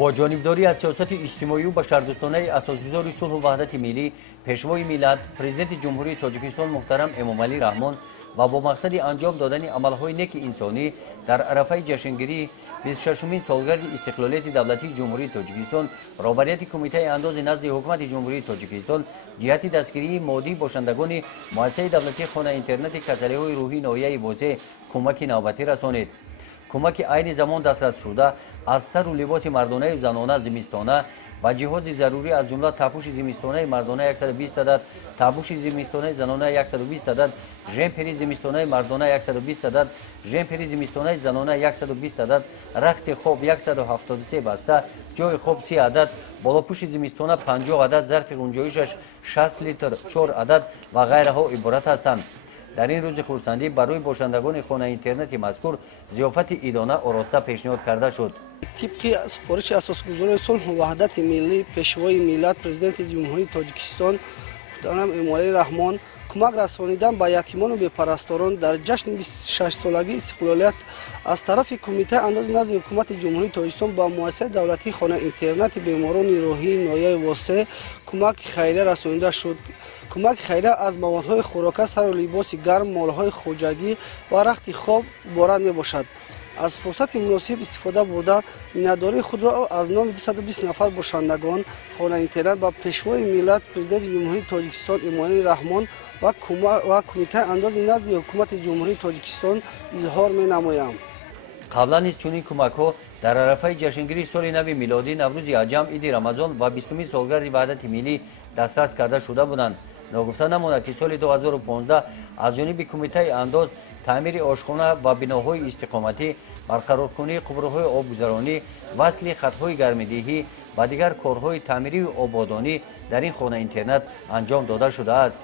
با جانبداری از سیاست اجتماعی و بشردوستانه اساسگذار صلح و وحدت ملی پیشوای ملت پرزیدنت جمهوری تاجیکستان محترم امامعلی رحمان و با مقصد انجام دادن عملهای نیک انسانی در عرفه جشنگیری 26مین سالگرد استقلالیت دولتی جمهوری تاجیکستان رهبریت کمیته انداز نزد حکومت جمهوری تاجیکستان جهت دستگیری مادی باشندگان مؤسسه دولتی خانه اینترنت کسالی‌های روحی ناحیه واسه کمک نوبتی رسانید. کمک عین زمان دسترس شده از سر و لباس مردانه و زنانه زمستانه و جهاز ضروری از جمله تپوش زمستانه مردانه 120 عدد، تپوش زمستانه زنانه 120 عدد، ژمپری زمستانه مردانه 120 عدد، ژمپری زمستانه زنانه 120 عدد، رخت خواب 173 بسته، جای خواب 30 عدد، بالاپوش زمستانه 50 عدد، ظرف گنجایشش 60 لیتر 4 عدد و غیره ها عبارت هستند. در این روز خورسندی برای باشندگان خانه اینترنت مذکور ضیافت عیدانه آراسته پیشنهاد کرده شد. طبق سفارش اساسگذار صلح و وحدت ملی پیشوای ملت پرزیدنت جمهوری تاجیکستان محترم امامعلی رحمان کمک رسانیدن به یتیمان و بی‌پرستاران در جشن 26 سالگی استقلالیت از طرف کمیته انداز نزد حکومت جمهوری تاجیکستان با مؤسسه دولتی خانه اینترنت بیماران روحی ناحیه واسه کمک خیریه رسانیده شد. کمک خیریه از موادهای خوراکی، سر و لباس گرم، مالهای خوجگی و رخت خواب عبارت میباشد. از فرصت مناسب استفاده برده میهمانداری خود را از نام 220 نفر باشندگان خانه اینترنت و پیشوای ملت پرزیدنت جمهوری تاجیکستان امامعلی رحمان و کمیته انداز نزد حکومت جمهوری تاجیکستان اظهار می‌نمایم. قبلا نیز چنین کمک‌ها در عرفه جشنگیری سال نو میلادی نوروز عجم عید رمضان و 20مین سالگرد وحدت ملی دسترس کرده شده بودند. ناگفته نماند که سال 2015 از جانب کمیته انداز تعمیر آشخانه و بناهای استقامتی، برقرارکنی قبرهای آبگذرانی، وصل خطهای گرمدهی و دیگر کارهای تعمیری و آبادانی در این خانه اینترنت انجام داده شده است.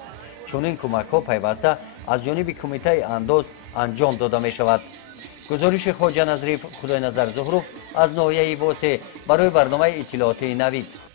چنین کمک‌ها پیوسته از جانب کمیته انداز انجام داده می شود. گزارش خواجه نظریف خدای نظر زهروف از ناحیه واسه برای برنامه اطلاعاتی نوید.